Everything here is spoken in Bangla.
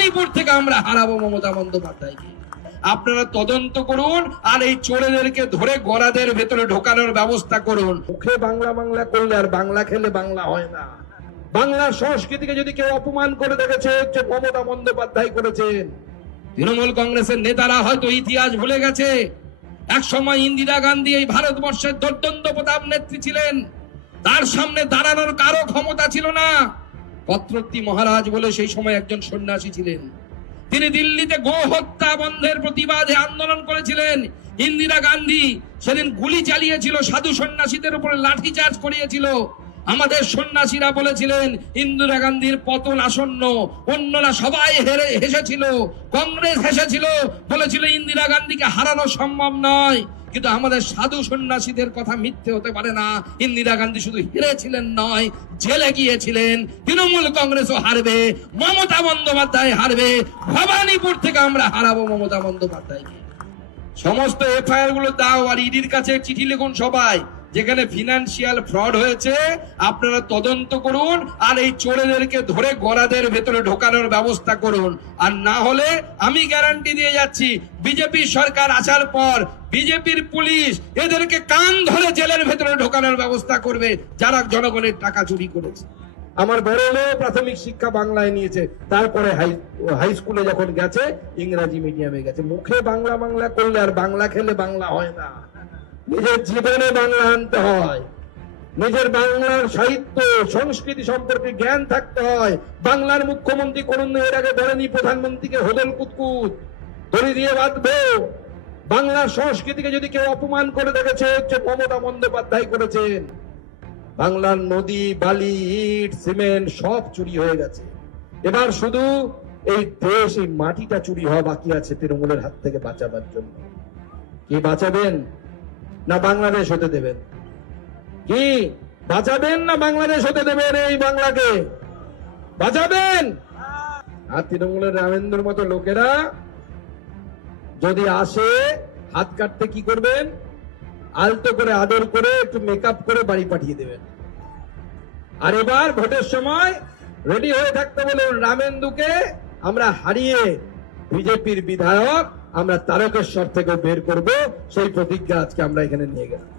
ভবানীপুর থেকে আমরা হারাবো মমতা বন্দ্যোপাধ্যায়কে। আপনারা তদন্ত করুন আর এই চোরেদেরকে ধরে গড়াদের ভেতরে ঢোকানোর ব্যবস্থা করুন। মুখে বাংলা বাংলা করলে আর বাংলা খেলে বাংলা হয় না। বাংলার সংস্কৃতিকে যদি কেউ অপমান করে দেখেছে হচ্ছে মমতা বন্দ্যোপাধ্যায় করেছেন। তৃণমূল কংগ্রেসের নেতারা হয়তো ইতিহাস ভুলে গেছে। এক সময় ইন্দিরা গান্ধী এই ভারতবর্ষের দুর্দান্ত প্রতাপ নেত্রী ছিলেন, তার সামনে দাঁড়ানোর কারো ক্ষমতা ছিল না। পত্রবর্তী মহারাজ বলে সেই সময় একজন সন্ন্যাসী ছিলেন, তিনি দিল্লিতে গো হত্যা বন্ধের প্রতিবাদে আন্দোলন করেছিলেন। ইন্দিরা গান্ধী সেদিন গুলি চালিয়েছিল, সাধু সন্ন্যাসীদের উপরে লাঠিচার্জ করিয়েছিল। আমাদের সন্ন্যাসীরা বলেছিলেন ইন্দিরা গান্ধীর পতন আসন্ন, অন্যরা সবাই হেসেছিল, কংগ্রেস হেসেছিল, বলেছিল ইন্দিরা গান্ধীকে হারানো সম্ভব নয়। কিন্তু আমাদের সাধু সন্ন্যাসীদের কথা মিথ্যে হতে পারে না। ইন্দিরা গান্ধী শুধু হেরেছিলেন নয়, জেলে গিয়েছিলেন। তৃণমূল কংগ্রেসও হারবে, মমতা বন্দ্যোপাধ্যায় হারবে। ভবানীপুর থেকে আমরা হারাবো মমতা বন্দ্যোপাধ্যায়কে। সমস্ত এফআইআর গুলো দাও আর ইডির কাছে চিঠি লিখুন সবাই, যেখানে ফিনান্সিয়াল ফ্রড হয়েছে আপনারা তদন্ত করুন আর এই চোরেদেরকে ধরে গড়াদের ভেতরে ঢোকানোর ব্যবস্থা করুন। আর না হলে আমি গ্যারান্টি দিয়ে যাচ্ছি, বিজেপি সরকার আসার পর বিজেপির পুলিশ এদেরকে কান ধরে জেলের ভেতরে ঢোকানোর ব্যবস্থা করবে, যারা জনগণের টাকা চুরি করেছে। আমার বড় হলেও প্রাথমিক শিক্ষা বাংলায় নিয়েছে, তারপরে হাই স্কুলে যখন গেছে ইংরেজি মিডিয়ামে গেছে। মুখে বাংলা বাংলা করলে আর বাংলা খেলে বাংলা হয় না। নিজের জীবনে বাংলা আনতে হয়, নিজের বাংলার সাহিত্য সংস্কৃতি সম্পর্কে জ্ঞান থাকতে হয়। বাংলার মুখ্যমন্ত্রী করুন এর আগে বলেনি প্রধানমন্ত্রীকে হোদল কুতকুত দড়ি দিয়ে বাঁধবো। বাংলার সংস্কৃতিকে যদি কেউ অপমান করে দেখেছে হচ্ছে মমতা বন্দ্যোপাধ্যায় করেছেন। বাংলার নদী, বালি, ইট, সিমেন্ট সব চুরি হয়ে গেছে। এবার শুধু এই দেশ, এই মাটিটা চুরি হওয়া বাকি আছে তৃণমূলের হাত থেকে বাঁচাবার জন্য। কি বাঁচাবেন না বাংলাদেশ হতে দেবেন? কি বাঁচাবেন না বাংলাদেশ হতে দেবেন? এই বাংলাকে বাঁচাবেন। আর তৃণমূলের রামেন্দ্রর মতো লোকেরা যদি আসে হাত কাটতে কি করবেন? আলতো করে আদর করে একটু মেকআপ করে বাড়ি পাঠিয়ে দেবেন। আর এবার ভোটের সময় রেডি হয়ে থাকতে বলুন, রামেন্দুকে আমরা হারিয়ে বিজেপির বিধায়ক আমরা তারকেশ্বর থেকে বের করব, সেই প্রতিজ্ঞা আজকে আমরা এখানে নিয়ে গেলাম।